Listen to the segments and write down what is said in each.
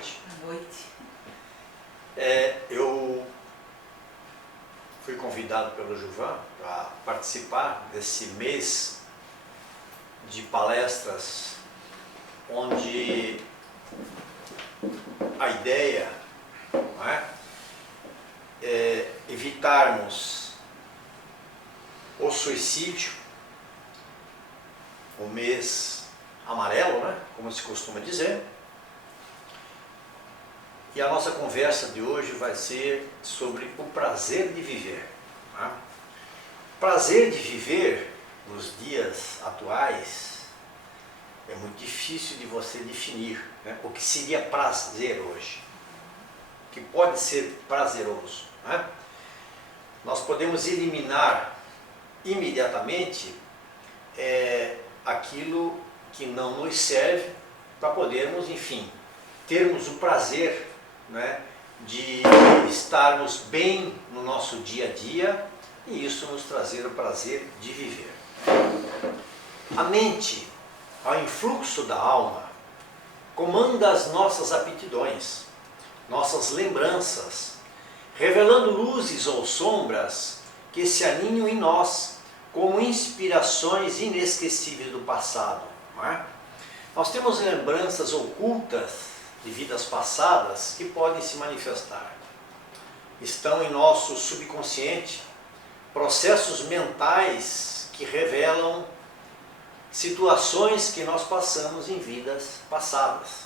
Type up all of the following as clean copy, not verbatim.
noite. Boa noite. Eu fui convidado pelo Gilvan para participar desse mês de palestras onde a ideia não é evitarmos o suicídio, o mês amarelo, né, como se costuma dizer. E a nossa conversa de hoje vai ser sobre o prazer de viver. Né? Prazer de viver nos dias atuais é muito difícil de você definir, né? O que seria prazer hoje, o que pode ser prazeroso. Né? Nós podemos eliminar imediatamente aquilo que não nos serve para podermos, enfim, termos o prazer, né, de estarmos bem no nosso dia a dia e isso nos trazer o prazer de viver. A mente, ao influxo da alma, comanda as nossas aptidões, nossas lembranças, revelando luzes ou sombras que se aninham em nós como inspirações inesquecíveis do passado. Não é? Nós temos lembranças ocultas de vidas passadas que podem se manifestar. Estão em nosso subconsciente processos mentais que revelam situações que nós passamos em vidas passadas,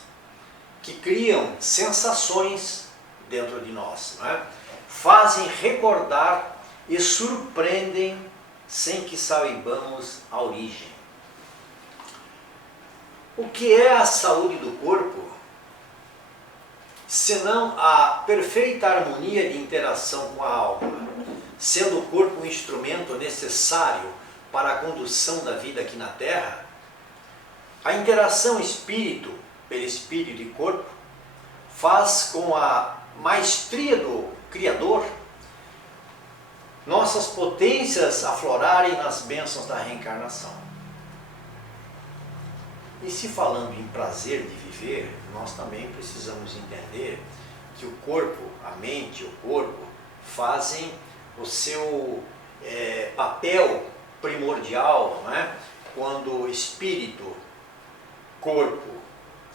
que criam sensações dentro de nós, não é? Fazem recordar e surpreendem sem que saibamos a origem. O que é a saúde do corpo, senão a perfeita harmonia de interação com a alma, sendo o corpo um instrumento necessário para a condução da vida aqui na Terra? A interação espírito, perispírito e corpo faz com a maestria do Criador nossas potências aflorarem nas bênçãos da reencarnação. E se falando em prazer de viver, nós também precisamos entender que o corpo, a mente e o corpo fazem o seu papel primordial, não é? Quando espírito, corpo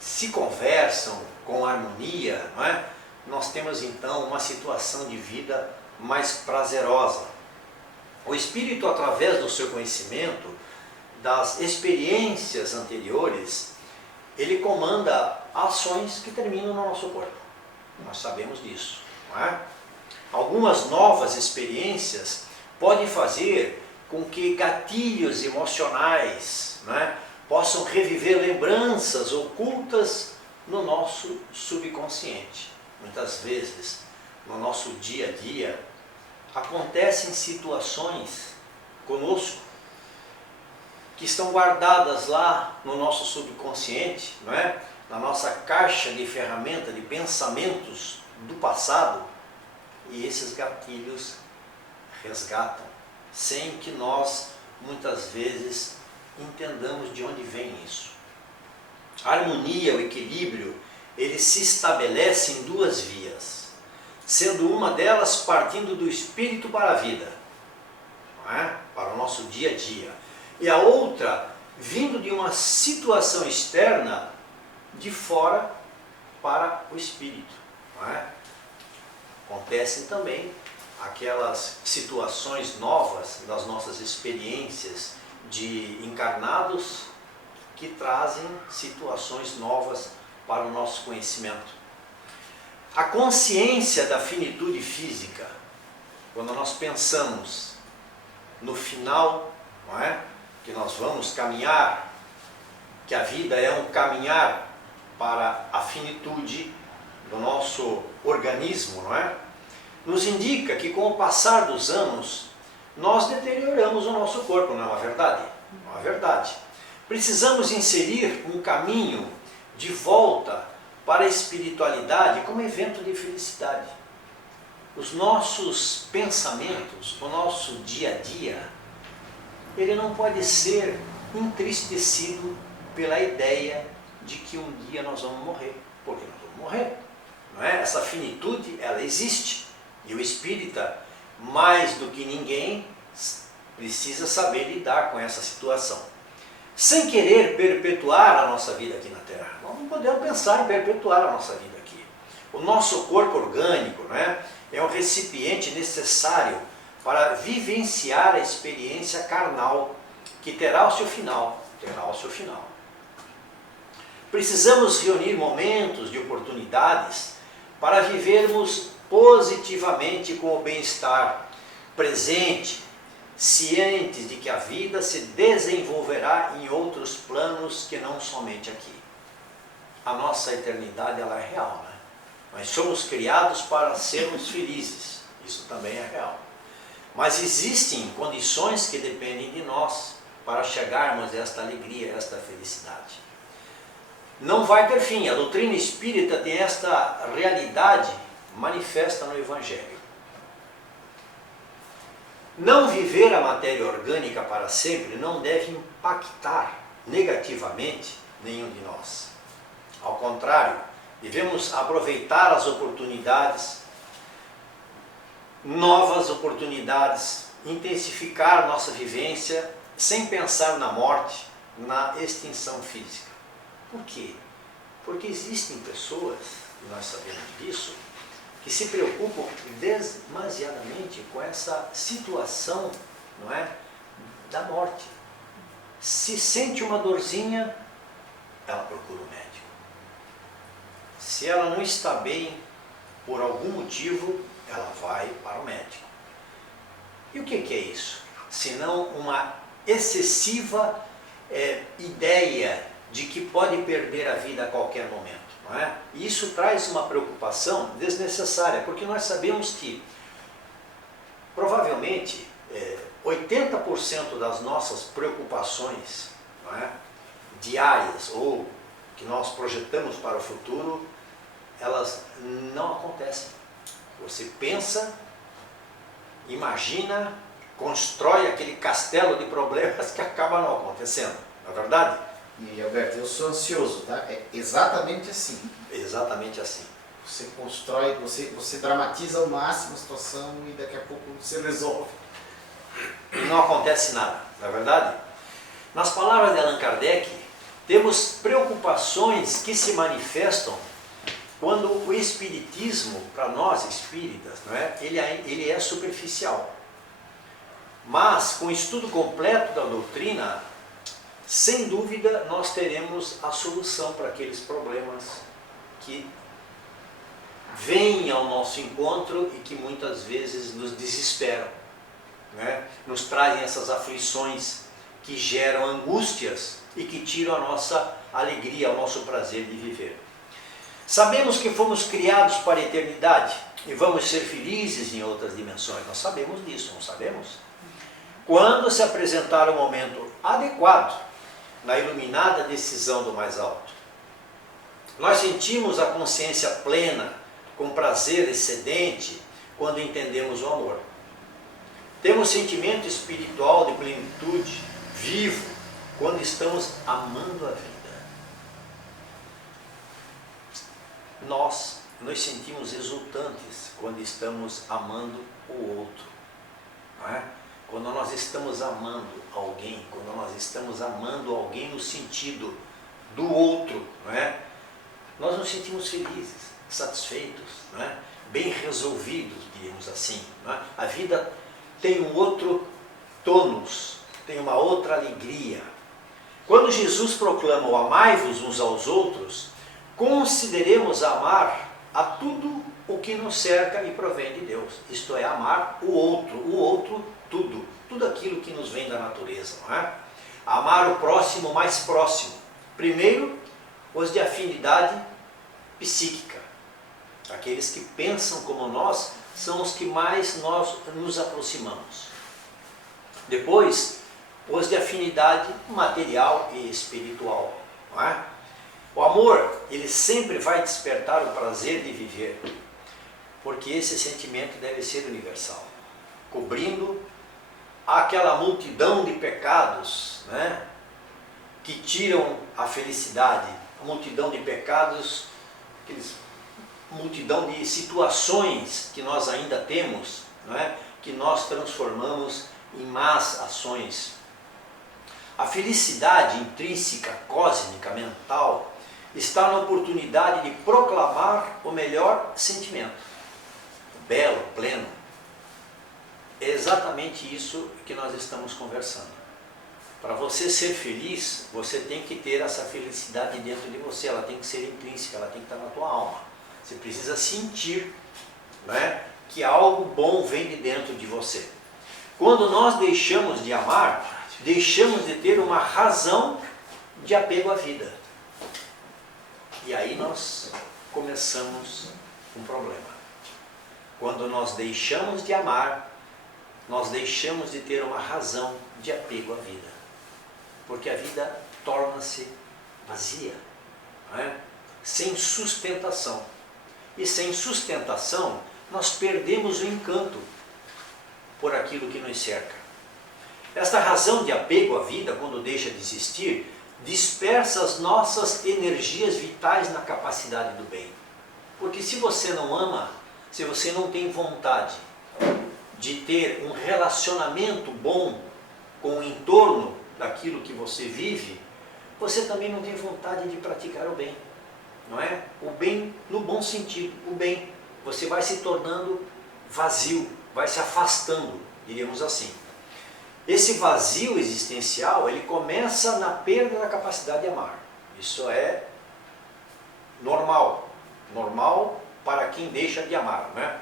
se conversam com harmonia, não é? Nós temos então uma situação de vida mais prazerosa. O espírito, através do seu conhecimento, das experiências anteriores, ele comanda ações que terminam no nosso corpo. Nós sabemos disso, não é? Algumas novas experiências podem fazer com que gatilhos emocionais, não é, possam reviver lembranças ocultas no nosso subconsciente. Muitas vezes, no nosso dia a dia, acontecem situações conosco que estão guardadas lá no nosso subconsciente, não é? Na nossa caixa de ferramenta de pensamentos do passado, e esses gatilhos resgatam, sem que nós, muitas vezes, entendamos de onde vem isso. A harmonia, o equilíbrio, ele se estabelece em duas vias, sendo uma delas partindo do espírito para a vida, não é? Para o nosso dia a dia, e a outra vindo de uma situação externa de fora para o espírito. Não é? Acontecem também aquelas situações novas das nossas experiências de encarnados que trazem situações novas para o nosso conhecimento. A consciência da finitude física, quando nós pensamos no final, não é? Que nós vamos caminhar, que a vida é um caminhar para a finitude do nosso organismo, não é? Nos indica que com o passar dos anos, nós deterioramos o nosso corpo, não é uma verdade? Não é verdade. Precisamos inserir um caminho de volta para a espiritualidade como evento de felicidade. Os nossos pensamentos, o nosso dia a dia, ele não pode ser entristecido pela ideia de que um dia nós vamos morrer, porque nós vamos morrer. Não é? Essa finitude, ela existe. E o espírita, mais do que ninguém, precisa saber lidar com essa situação. Sem querer perpetuar a nossa vida aqui na Terra. Nós não podemos pensar em perpetuar a nossa vida aqui. O nosso corpo orgânico, não é? É um recipiente necessário para vivenciar a experiência carnal, que terá o seu final. Terá o seu final. Precisamos reunir momentos de oportunidades para vivermos positivamente com o bem-estar presente, cientes de que a vida se desenvolverá em outros planos que não somente aqui. A nossa eternidade, ela é real, né? Nós somos criados para sermos felizes, isso também é real. Mas existem condições que dependem de nós para chegarmos a esta alegria, a esta felicidade. Não vai ter fim. A doutrina espírita tem esta realidade manifesta no Evangelho. Não viver a matéria orgânica para sempre não deve impactar negativamente nenhum de nós. Ao contrário, devemos aproveitar as oportunidades, novas oportunidades, intensificar nossa vivência sem pensar na morte, na extinção física. Por quê? Porque existem pessoas, e nós sabemos disso, que se preocupam demasiadamente com essa situação, não é, da morte. Se sente uma dorzinha, ela procura o médico. Se ela não está bem, por algum motivo, ela vai para o médico. E o que é isso? Senão uma excessiva ideia de que pode perder a vida a qualquer momento. Não é? E isso traz uma preocupação desnecessária, porque nós sabemos que provavelmente 80% das nossas preocupações, não é, diárias ou que nós projetamos para o futuro, elas não acontecem. Você pensa, imagina, constrói aquele castelo de problemas que acaba não acontecendo, não é verdade? E Alberto, eu sou ansioso, tá? É exatamente assim. Exatamente assim. Você constrói, você dramatiza ao máximo a situação e daqui a pouco você resolve. E não acontece nada, não é verdade? Nas palavras de Allan Kardec, temos preocupações que se manifestam quando o espiritismo, para nós espíritas, não é? Ele é superficial. Mas, com o estudo completo da doutrina, sem dúvida, nós teremos a solução para aqueles problemas que vêm ao nosso encontro e que muitas vezes nos desesperam, né? Nos trazem essas aflições que geram angústias e que tiram a nossa alegria, o nosso prazer de viver. Sabemos que fomos criados para a eternidade e vamos ser felizes em outras dimensões. Nós sabemos disso, não sabemos? Quando se apresentar o momento adequado, na iluminada decisão do mais alto, nós sentimos a consciência plena, com prazer excedente, quando entendemos o amor. Temos sentimento espiritual de plenitude, vivo, quando estamos amando a vida. Nós nos sentimos exultantes quando estamos amando o outro, não é? Quando nós estamos amando alguém, quando nós estamos amando alguém no sentido do outro, não é? Nós nos sentimos felizes, satisfeitos, não é? Bem resolvidos, diríamos assim. Não é? A vida tem um outro tônus, tem uma outra alegria. Quando Jesus proclama o amai-vos uns aos outros, consideremos amar a tudo o que nos cerca e provém de Deus. Isto é, amar o outro tudo aquilo que nos vem da natureza, não é? Amar o próximo mais próximo. Primeiro, os de afinidade psíquica. Aqueles que pensam como nós são os que mais nós nos aproximamos. Depois, os de afinidade material e espiritual, não é? O amor, ele sempre vai despertar o prazer de viver, porque esse sentimento deve ser universal, cobrindo aquela multidão de pecados, né, que tiram a felicidade, a multidão de pecados, aqueles multidão de situações que nós ainda temos, não é? Que nós transformamos em más ações. A felicidade intrínseca, cósmica, mental, está na oportunidade de proclamar o melhor sentimento, belo, pleno. É exatamente isso que nós estamos conversando. Para você ser feliz, você tem que ter essa felicidade dentro de você, ela tem que ser intrínseca, ela tem que estar na tua alma. Você precisa sentir, né, que algo bom vem de dentro de você. Quando nós deixamos de amar, deixamos de ter uma razão de apego à vida. E aí nós começamos um problema. Quando nós deixamos de amar, nós deixamos de ter uma razão de apego à vida. Porque a vida torna-se vazia, não é? Sem sustentação. E sem sustentação, nós perdemos o encanto por aquilo que nos cerca. Esta razão de apego à vida, quando deixa de existir, dispersa as nossas energias vitais na capacidade do bem. Porque se você não ama, se você não tem vontade de ter um relacionamento bom com o entorno daquilo que você vive, você também não tem vontade de praticar o bem, não é? O bem no bom sentido, o bem. Você vai se tornando vazio, vai se afastando, diríamos assim. Esse vazio existencial, ele começa na perda da capacidade de amar. Isso é normal, normal para quem deixa de amar, não é?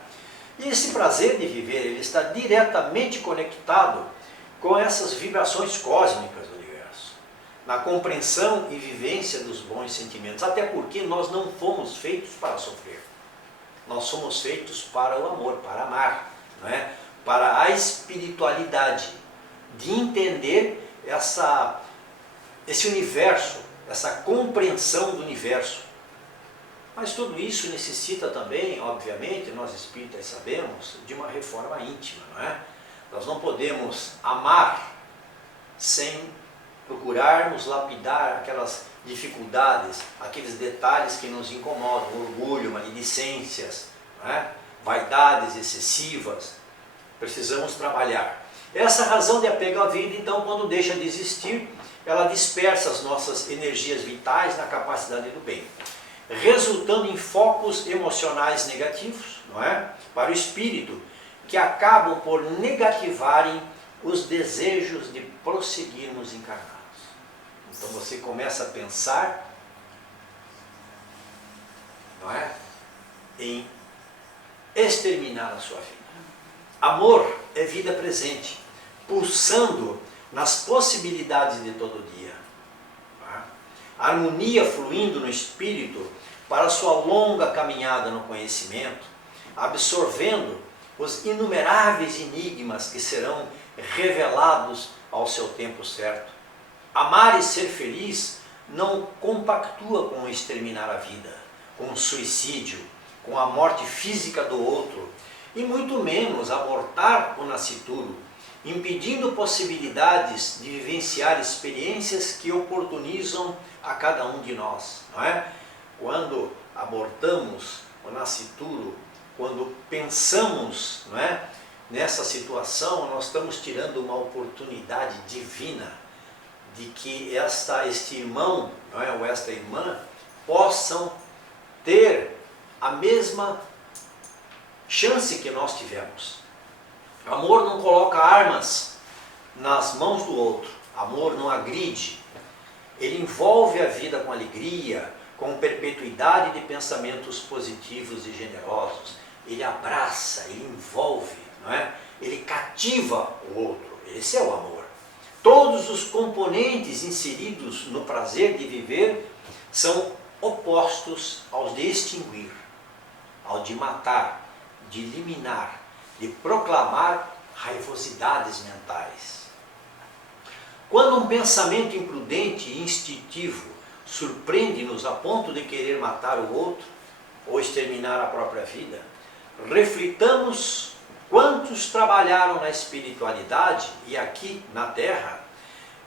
E esse prazer de viver, ele está diretamente conectado com essas vibrações cósmicas do universo, na compreensão e vivência dos bons sentimentos, até porque nós não fomos feitos para sofrer, nós somos feitos para o amor, para amar, não é? Para a espiritualidade, de entender esse universo, essa compreensão do universo. Mas tudo isso necessita também, obviamente, nós espíritas sabemos, de uma reforma íntima, não é? Nós não podemos amar sem procurarmos lapidar aquelas dificuldades, aqueles detalhes que nos incomodam, orgulho, maledicências, não é? Vaidades excessivas. Precisamos trabalhar. Essa razão de apego à vida, então, quando deixa de existir, ela dispersa as nossas energias vitais na capacidade do bem, resultando em focos emocionais negativos, não é? Para o espírito, que acabam por negativarem os desejos de prosseguirmos encarnados. Então você começa a pensar, não é? Em exterminar a sua vida. Amor é vida presente, pulsando nas possibilidades de todo dia. Tá? Harmonia fluindo no espírito para a sua longa caminhada no conhecimento, absorvendo os inumeráveis enigmas que serão revelados ao seu tempo certo. Amar e ser feliz não compactua com exterminar a vida, com o suicídio, com a morte física do outro, e muito menos abortar o nascituro, impedindo possibilidades de vivenciar experiências que oportunizam a cada um de nós, não é? Quando abortamos o nascituro, quando pensamos, não é, nessa situação, nós estamos tirando uma oportunidade divina de que este irmão, não é, ou esta irmã, possam ter a mesma chance que nós tivemos. Amor não coloca armas nas mãos do outro, amor não agride, ele envolve a vida com alegria, com perpetuidade de pensamentos positivos e generosos, ele abraça, ele envolve, não é? Ele cativa o outro, esse é o amor. Todos os componentes inseridos no prazer de viver são opostos aos de extinguir, ao de matar, de eliminar, de proclamar raivosidades mentais. Quando um pensamento imprudente e instintivo surpreende-nos a ponto de querer matar o outro ou exterminar a própria vida, reflitamos quantos trabalharam na espiritualidade e aqui na Terra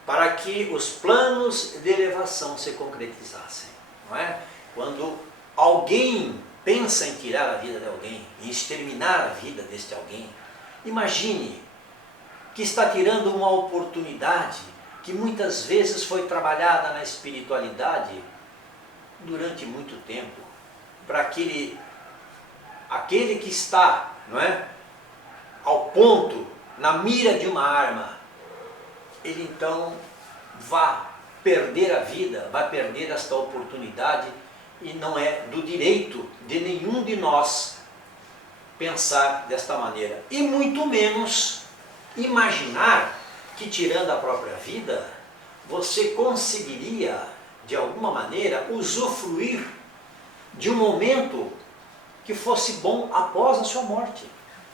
para que os planos de elevação se concretizassem, não é? Quando alguém pensa em tirar a vida de alguém, em exterminar a vida deste alguém, imagine que está tirando uma oportunidade que muitas vezes foi trabalhada na espiritualidade durante muito tempo, para aquele que está, não é, ao ponto, na mira de uma arma, ele então vai perder a vida, vai perder esta oportunidade, e não é do direito de nenhum de nós pensar desta maneira, e muito menos imaginar que tirando a própria vida, você conseguiria, de alguma maneira, usufruir de um momento que fosse bom após a sua morte,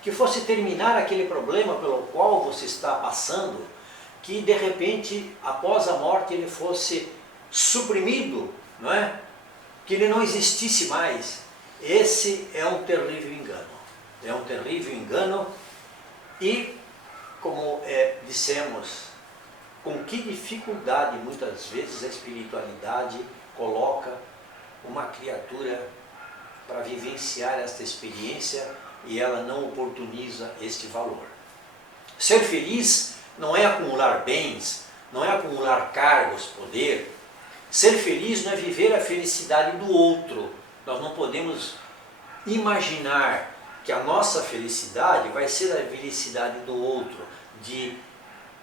que fosse terminar aquele problema pelo qual você está passando, que de repente, após a morte, ele fosse suprimido, não é? Que ele não existisse mais. Esse é um terrível engano. É um terrível engano e, como dissemos, com que dificuldade muitas vezes a espiritualidade coloca uma criatura para vivenciar esta experiência e ela não oportuniza este valor. Ser feliz não é acumular bens, não é acumular cargos, poder. Ser feliz não é viver a felicidade do outro. Nós não podemos imaginar que a nossa felicidade vai ser a felicidade do outro, de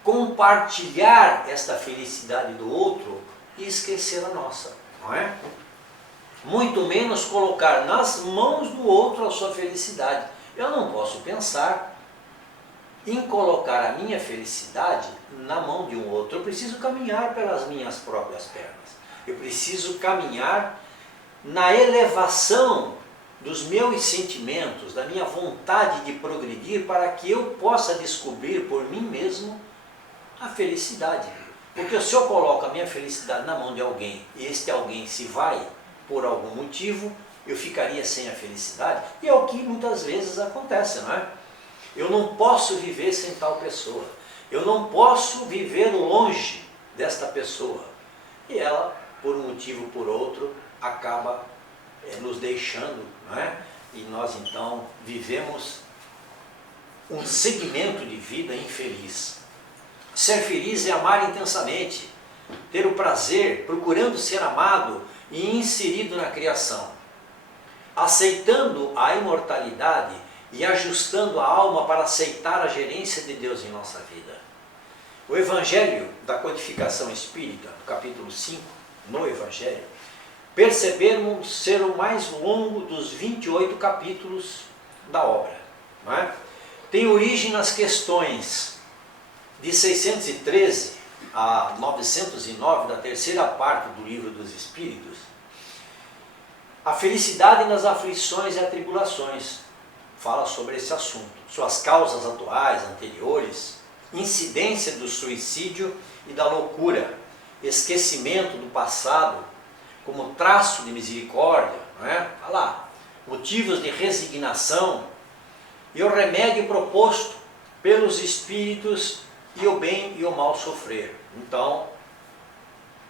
compartilhar esta felicidade do outro e esquecer a nossa, não é? Muito menos colocar nas mãos do outro a sua felicidade. Eu não posso pensar em colocar a minha felicidade na mão de um outro. Eu preciso caminhar pelas minhas próprias pernas. Eu preciso caminhar na elevação dos meus sentimentos, da minha vontade de progredir, para que eu possa descobrir por mim mesmo a felicidade. Porque se eu coloco a minha felicidade na mão de alguém e este alguém se vai por algum motivo, eu ficaria sem a felicidade. E é o que muitas vezes acontece, não é? Eu não posso viver sem tal pessoa. Eu não posso viver longe desta pessoa. E ela, por um motivo ou por outro, acaba nos deixando, não é? E nós então vivemos um segmento de vida infeliz. Ser feliz é amar intensamente, ter o prazer, procurando ser amado e inserido na criação, aceitando a imortalidade e ajustando a alma para aceitar a gerência de Deus em nossa vida. O Evangelho da Codificação Espírita, no capítulo 5, no Evangelho, percebemos ser o mais longo dos 28 capítulos da obra, não é? Tem origem nas questões de 613 a 909 da terceira parte do Livro dos Espíritos. A felicidade nas aflições e atribulações fala sobre esse assunto, suas causas atuais, anteriores, incidência do suicídio e da loucura, esquecimento do passado como traço de misericórdia, não é? Olha lá, motivos de resignação e o remédio proposto pelos espíritos e o bem e o mal sofrer. Então,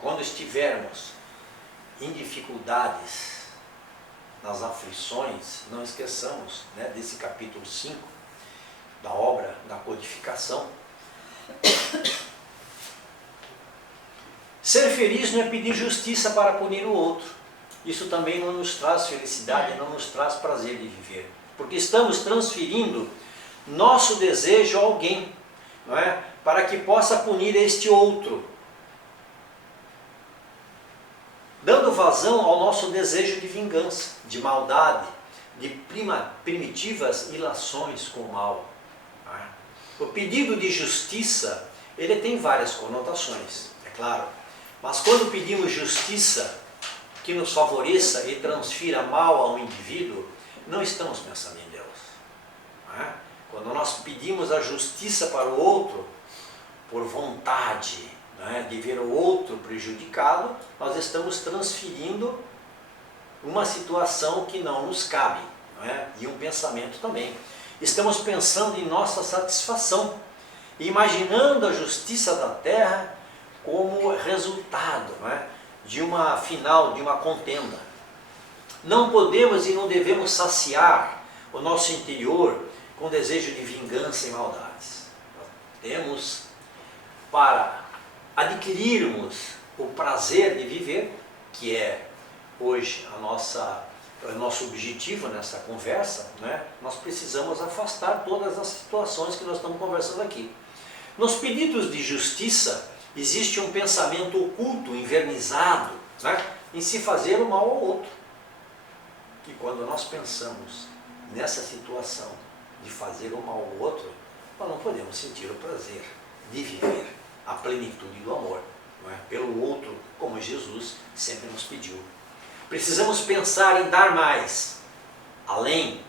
quando estivermos em dificuldades, nas aflições, não esqueçamos, né, desse capítulo 5 da obra da codificação. Ser feliz não é pedir justiça para punir o outro. Isso também não nos traz felicidade, não nos traz prazer de viver. Porque estamos transferindo nosso desejo a alguém, não é? Para que possa punir este outro, dando vazão ao nosso desejo de vingança, de maldade, de primitivas ilações com o mal. Não é? O pedido de justiça, ele tem várias conotações, é claro. Mas quando pedimos justiça que nos favoreça e transfira mal ao indivíduo, não estamos pensando em Deus. Não é? Quando nós pedimos a justiça para o outro, por vontade, não é, de ver o outro prejudicado, nós estamos transferindo uma situação que não nos cabe, não é? E um pensamento também. Estamos pensando em nossa satisfação, imaginando a justiça da terra como resultado, não é, de uma final, de uma contenda. Não podemos e não devemos saciar o nosso interior com desejo de vingança e maldades. Nós temos, para adquirirmos o prazer de viver, que é hoje o nosso objetivo nessa conversa, né? Nós precisamos afastar todas as situações que nós estamos conversando aqui. Nos pedidos de justiça existe um pensamento oculto, envernizado, né? Em se fazer o mal ao outro. E quando nós pensamos nessa situação de fazer o mal ao outro, nós não podemos sentir o prazer de viver a plenitude do amor, não é? Pelo outro, como Jesus sempre nos pediu. Precisamos pensar em dar mais, além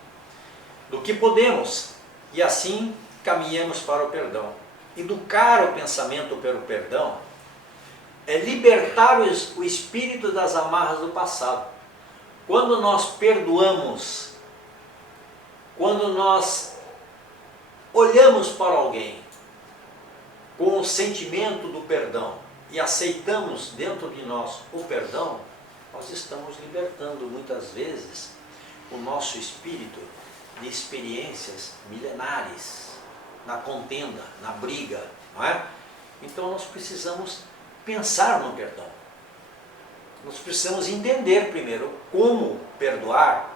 do que podemos, e assim caminhamos para o perdão. Educar o pensamento pelo perdão é libertar o espírito das amarras do passado. Quando nós perdoamos, quando nós olhamos para alguém com o sentimento do perdão e aceitamos dentro de nós o perdão, nós estamos libertando muitas vezes o nosso espírito de experiências milenares, na contenda, na briga, não é? Então nós precisamos pensar no perdão. Nós precisamos entender primeiro como perdoar,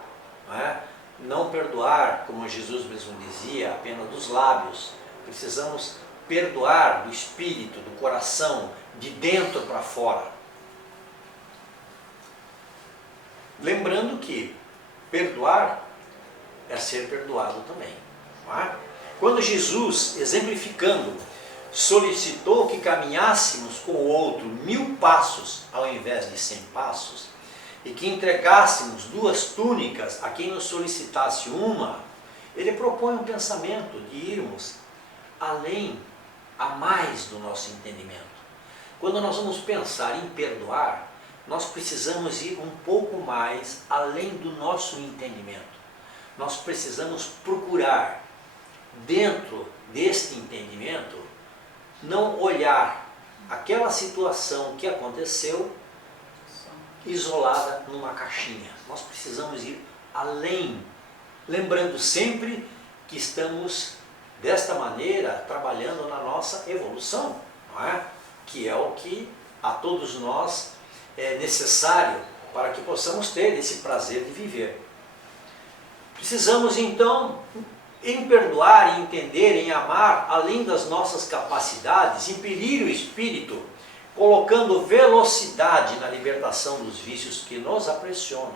não é? Não perdoar, como Jesus mesmo dizia, apenas dos lábios. Precisamos perdoar do espírito, do coração, de dentro para fora. Lembrando que perdoar é ser perdoado também, não é? Quando Jesus, exemplificando, solicitou que caminhássemos com o outro 1000 passos ao invés de 100 passos, e que entregássemos 2 túnicas a quem nos solicitasse uma, ele propõe um pensamento de irmos além, a mais do nosso entendimento. Quando nós vamos pensar em perdoar, nós precisamos ir um pouco mais além do nosso entendimento. Nós precisamos procurar, dentro deste entendimento, não olhar aquela situação que aconteceu isolada numa caixinha. Nós precisamos ir além, lembrando sempre que estamos, desta maneira, trabalhando na nossa evolução, não é? Que é o que a todos nós é necessário para que possamos ter esse prazer de viver. Precisamos então em perdoar, em entender, em amar, além das nossas capacidades, impelir o espírito, colocando velocidade na libertação dos vícios que nos aprisionam.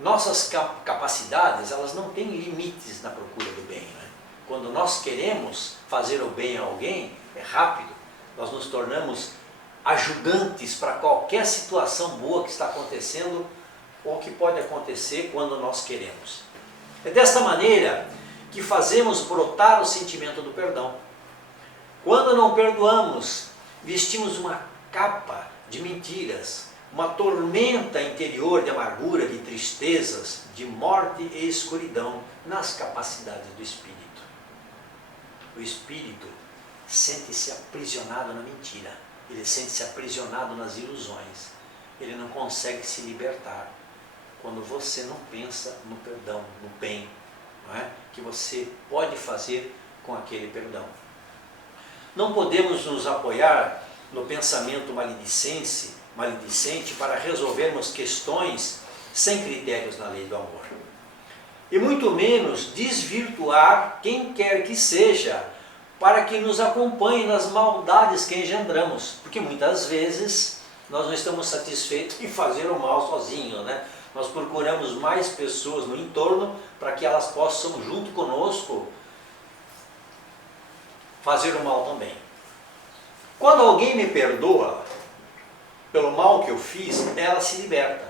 Nossas capacidades, elas não têm limites na procura do bem, né? Quando nós queremos fazer o bem a alguém, é rápido, nós nos tornamos ajudantes para qualquer situação boa que está acontecendo ou que pode acontecer quando nós queremos. É desta maneira que fazemos brotar o sentimento do perdão. Quando não perdoamos, vestimos uma capa de mentiras, uma tormenta interior de amargura, de tristezas, de morte e escuridão nas capacidades do espírito. O espírito sente-se aprisionado na mentira, ele sente-se aprisionado nas ilusões, ele não consegue se libertar. Quando você não pensa no perdão, no bem, não é? Que você pode fazer com aquele perdão. Não podemos nos apoiar no pensamento maledicente para resolvermos questões sem critérios na lei do amor. E muito menos desvirtuar quem quer que seja para que nos acompanhe nas maldades que engendramos. Porque muitas vezes nós não estamos satisfeitos em fazer o mal sozinhos, né? Nós procuramos mais pessoas no entorno para que elas possam, junto conosco, fazer o mal também. Quando alguém me perdoa pelo mal que eu fiz, ela se liberta.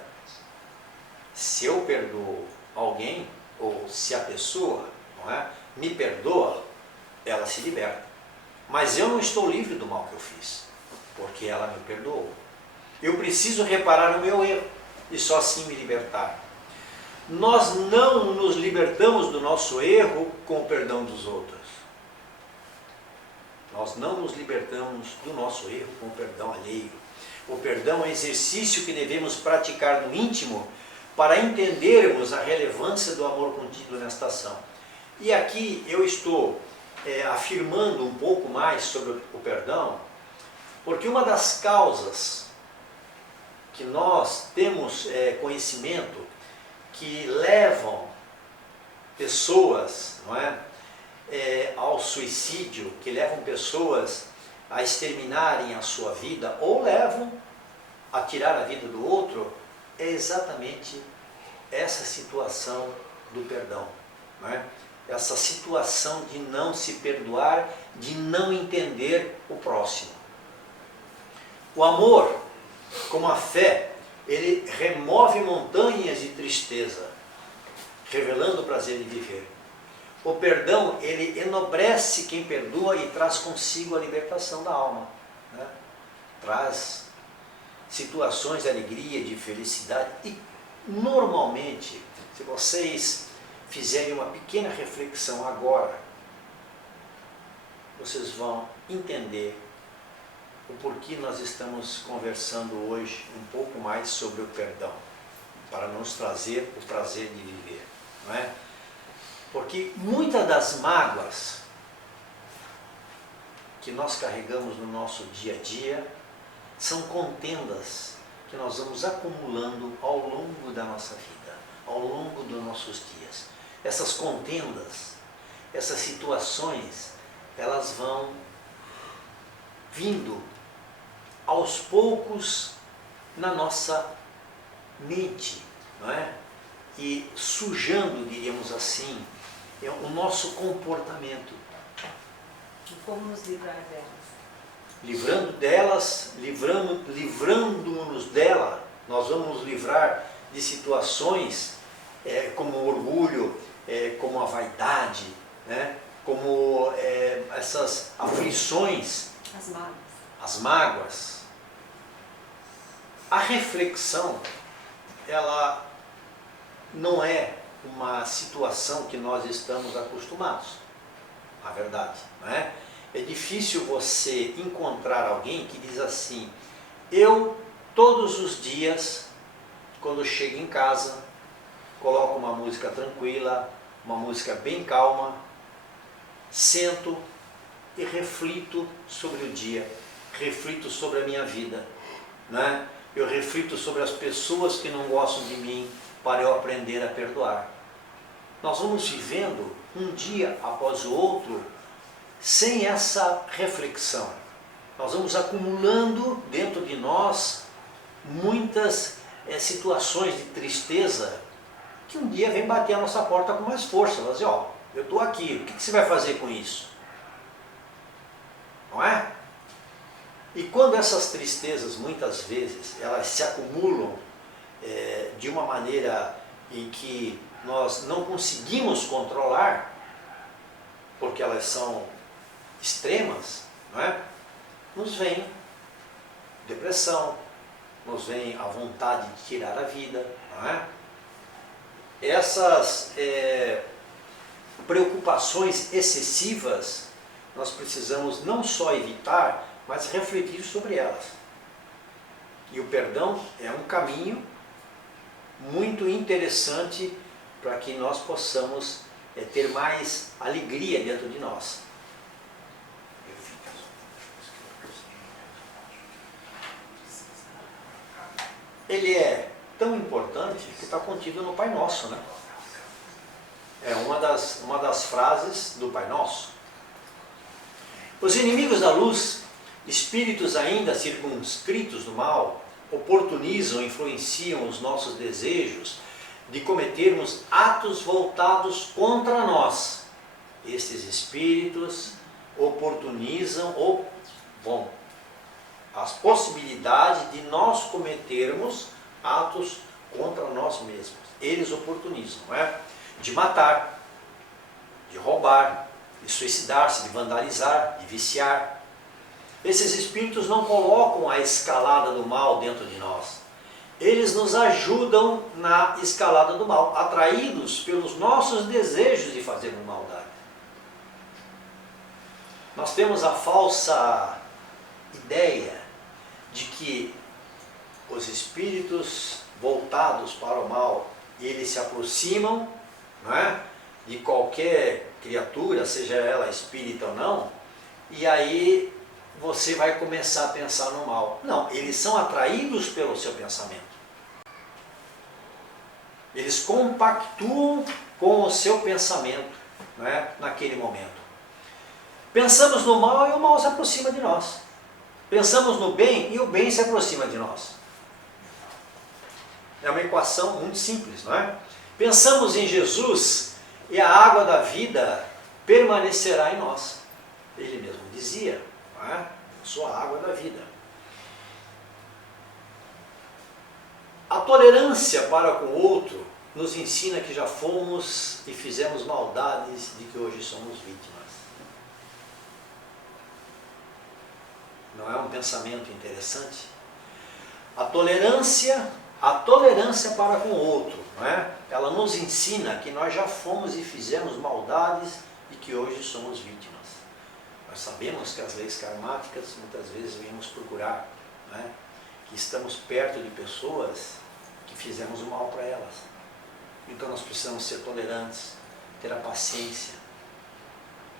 Se eu perdoo alguém, ou se a pessoa, não é, me perdoa, ela se liberta. Mas eu não estou livre do mal que eu fiz, porque ela me perdoou. Eu preciso reparar no meu erro e só assim me libertar. Nós não nos libertamos do nosso erro com o perdão dos outros. Nós não nos libertamos do nosso erro com o perdão alheio. O perdão é um exercício que devemos praticar no íntimo para entendermos a relevância do amor contido nesta ação. E aqui eu estou afirmando um pouco mais sobre o perdão, porque uma das causas que nós temos conhecimento que levam pessoas, não é, ao suicídio, que levam pessoas a exterminarem a sua vida ou levam a tirar a vida do outro, é exatamente essa situação do perdão, não é? Essa situação de não se perdoar, de não entender o próximo. O amor, como a fé, ele remove montanhas de tristeza, revelando o prazer de viver. O perdão, ele enobrece quem perdoa e traz consigo a libertação da alma, né? Traz situações de alegria, de felicidade. E normalmente, se vocês fizerem uma pequena reflexão agora, vocês vão entender o porquê nós estamos conversando hoje um pouco mais sobre o perdão, para nos trazer o prazer de viver, não é? Porque muitas das mágoas que nós carregamos no nosso dia a dia são contendas que nós vamos acumulando ao longo da nossa vida, ao longo dos nossos dias. Essas contendas, essas situações, elas vão vindo aos poucos na nossa mente, não é? E sujando, diríamos assim, o nosso comportamento. E como nos livrar delas? Livrando-nos dela, nós vamos nos livrar de situações como o orgulho, como a vaidade, né? Como essas aflições, as mágoas. A reflexão, ela não é uma situação que nós estamos acostumados, na verdade, não é? É difícil você encontrar alguém que diz assim: eu todos os dias, quando chego em casa, coloco uma música tranquila, uma música bem calma, sento e reflito sobre o dia, reflito sobre a minha vida, né? Eu reflito sobre as pessoas que não gostam de mim, para eu aprender a perdoar. Nós vamos vivendo um dia após o outro sem essa reflexão. Nós vamos acumulando dentro de nós muitas situações de tristeza que um dia vem bater a nossa porta com mais força. Vai dizer, ó, eu estou aqui, o que você vai fazer com isso? Não é? E quando essas tristezas, muitas vezes, elas se acumulam de uma maneira em que nós não conseguimos controlar, porque elas são extremas, não é? Nos vem depressão, nos vem a vontade de tirar a vida, não é? Essas preocupações excessivas, nós precisamos não só evitar, mas refletir sobre elas. E o perdão é um caminho muito interessante para que nós possamos ter mais alegria dentro de nós. Ele é tão importante que está contido no Pai Nosso, né? É uma das frases do Pai Nosso. Os inimigos da luz, espíritos ainda circunscritos do mal, oportunizam e influenciam os nossos desejos de cometermos atos voltados contra nós. Estes espíritos oportunizam as possibilidades de nós cometermos atos contra nós mesmos. Eles oportunizam, não é? De matar, de roubar, de suicidar-se, de vandalizar, de viciar. Esses espíritos não colocam a escalada do mal dentro de nós. Eles nos ajudam na escalada do mal, atraídos pelos nossos desejos de fazer maldade. Nós temos a falsa ideia de que os espíritos voltados voltados para o mal, eles se aproximam, não é, de qualquer criatura, seja ela espírita ou não, e aí você vai começar a pensar no mal. Não, eles são atraídos pelo seu pensamento. Eles compactuam com o seu pensamento, não é, naquele momento. Pensamos no mal e o mal se aproxima de nós. Pensamos no bem e o bem se aproxima de nós. É uma equação muito simples, não é? Pensamos em Jesus e a água da vida permanecerá em nós. Ele mesmo dizia, não é? Eu sou a água da vida. A tolerância para com o outro nos ensina que já fomos e fizemos maldades de que hoje somos vítimas. Não é um pensamento interessante? A tolerância para com o outro, não é? Ela nos ensina que nós já fomos e fizemos maldades e que hoje somos vítimas. Nós sabemos que as leis karmáticas muitas vezes vêm nos procurar, não é? Que estamos perto de pessoas que fizemos o mal para elas. Então nós precisamos ser tolerantes, ter a paciência,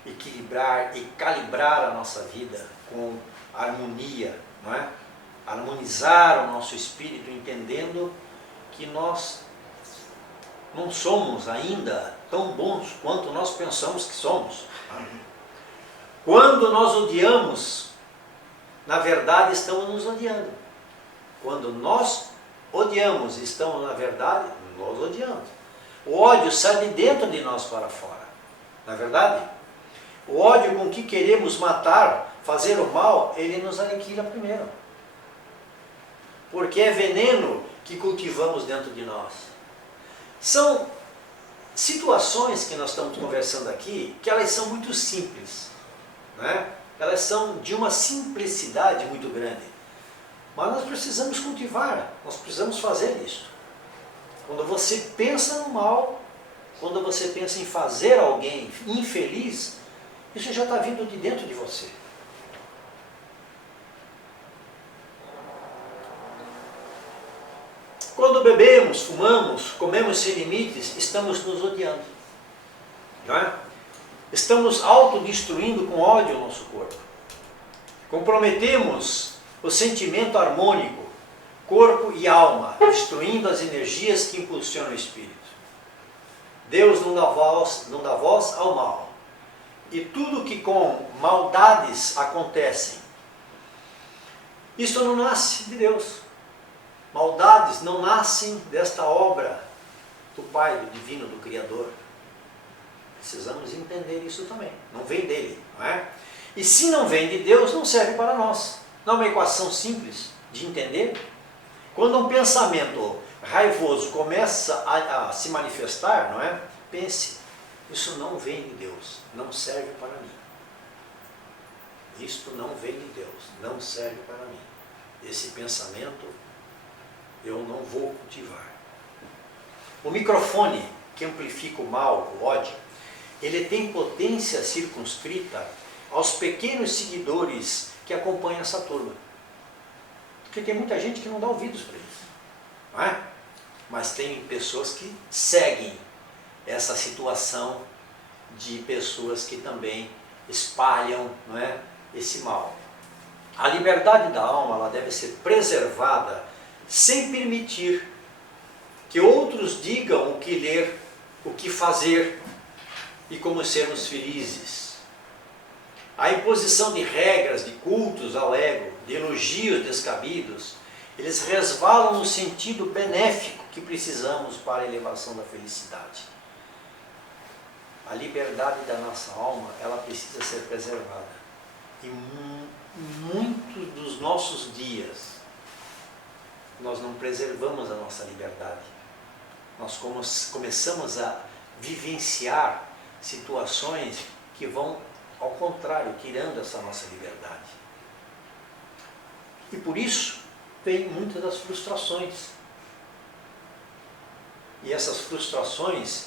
equilibrar e calibrar a nossa vida com harmonia, não é? Harmonizar o nosso espírito, entendendo que nós não somos ainda tão bons quanto nós pensamos que somos. Quando nós odiamos, na verdade estamos nos odiando. Quando nós odiamos, estamos na verdade nos odiando. O ódio sai de dentro de nós para fora, não é verdade? O ódio com que queremos matar, fazer o mal, ele nos aniquila primeiro. Porque é veneno que cultivamos dentro de nós. São situações que nós estamos conversando aqui, que elas são muito simples, né? Elas são de uma simplicidade muito grande. Mas nós precisamos cultivar, nós precisamos fazer isso. Quando você pensa no mal, quando você pensa em fazer alguém infeliz, isso já está vindo de dentro de você. Quando bebemos, fumamos, comemos sem limites, estamos nos odiando. Não é? Estamos autodestruindo com ódio o nosso corpo. Comprometemos o sentimento harmônico, corpo e alma, destruindo as energias que impulsionam o espírito. Deus não dá voz ao mal. E tudo que com maldades acontecem, isso não nasce de Deus. Maldades não nascem desta obra do Pai, do Divino, do Criador. Precisamos entender isso também. Não vem dele, não é? E se não vem de Deus, não serve para nós. Não é uma equação simples de entender? Quando um pensamento raivoso começa a se manifestar, não é? Pense, isso não vem de Deus, não serve para mim. Isto não vem de Deus, não serve para mim. Esse pensamento eu não vou cultivar. O microfone que amplifica o mal, o ódio, ele tem potência circunscrita aos pequenos seguidores que acompanham essa turma. Porque tem muita gente que não dá ouvidos para isso, não é? Mas tem pessoas que seguem essa situação de pessoas que também espalham, não é, esse mal. A liberdade da alma, ela deve ser preservada sem permitir que outros digam o que ler, o que fazer e como sermos felizes. A imposição de regras, de cultos ao ego, de elogios descabidos, eles resvalam no sentido benéfico que precisamos para a elevação da felicidade. A liberdade da nossa alma, ela precisa ser preservada. E muitos dos nossos dias, nós não preservamos a nossa liberdade. Nós começamos a vivenciar situações que vão, ao contrário, tirando essa nossa liberdade. E por isso, vem muitas das frustrações. E essas frustrações,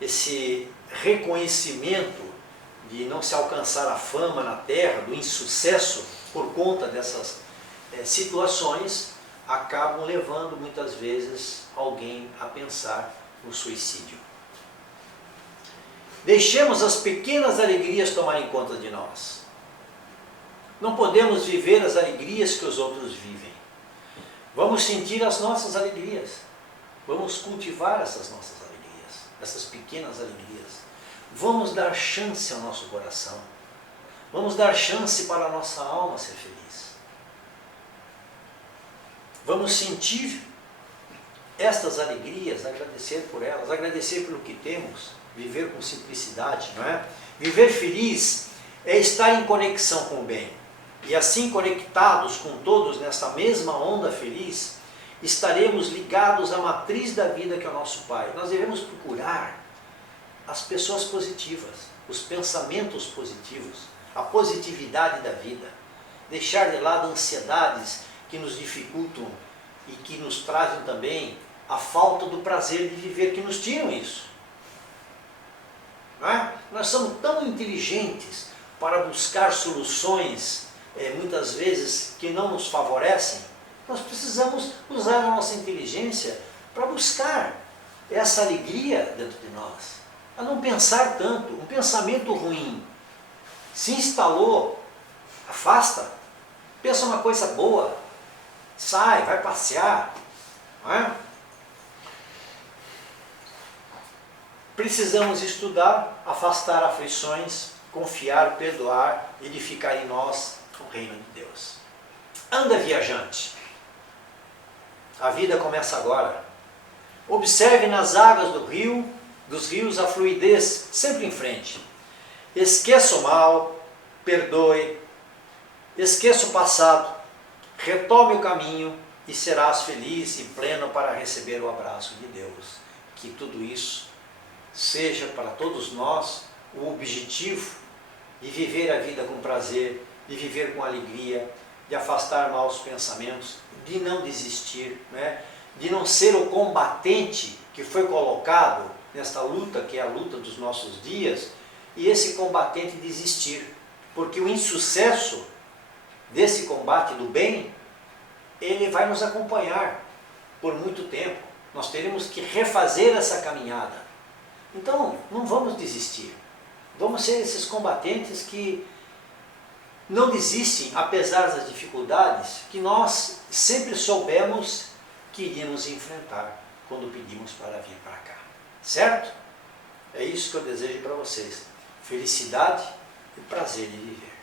esse reconhecimento de não se alcançar a fama na terra, do insucesso por conta dessas situações, acabam levando muitas vezes alguém a pensar no suicídio. Deixemos as pequenas alegrias tomarem conta de nós. Não podemos viver as alegrias que os outros vivem. Vamos sentir as nossas alegrias. Vamos cultivar essas nossas alegrias, essas pequenas alegrias. Vamos dar chance ao nosso coração. Vamos dar chance para a nossa alma ser feliz. Vamos sentir estas alegrias, agradecer por elas, agradecer pelo que temos, viver com simplicidade, não é? Viver feliz é estar em conexão com o bem. E assim conectados com todos nessa mesma onda feliz, estaremos ligados à matriz da vida que é o nosso Pai. Nós devemos procurar as pessoas positivas, os pensamentos positivos, a positividade da vida, deixar de lado ansiedades que nos dificultam e que nos trazem também a falta do prazer de viver, que nos tiram isso. Não é? Nós somos tão inteligentes para buscar soluções, muitas vezes, que não nos favorecem. Nós precisamos usar a nossa inteligência para buscar essa alegria dentro de nós, a não pensar tanto. Um pensamento ruim se instalou, afasta, pensa uma coisa boa, sai, vai passear, não é? Precisamos estudar, afastar aflições, confiar, perdoar, edificar em nós o reino de Deus. Anda, viajante. A vida começa agora. Observe nas águas dos rios a fluidez sempre em frente. Esqueça o mal, perdoe, esqueça o passado, retome o caminho e serás feliz e pleno para receber o abraço de Deus. Que tudo isso seja para todos nós o objetivo de viver a vida com prazer, de viver com alegria, de afastar maus pensamentos, de não desistir, né? De não ser o combatente que foi colocado nesta luta, que é a luta dos nossos dias, e esse combatente desistir. Porque o insucesso desse combate do bem, ele vai nos acompanhar por muito tempo. Nós teremos que refazer essa caminhada. Então, não vamos desistir. Vamos ser esses combatentes que não desistem, apesar das dificuldades que nós sempre soubemos que iríamos enfrentar quando pedimos para vir para cá. Certo? É isso que eu desejo para vocês. Felicidade e prazer de viver.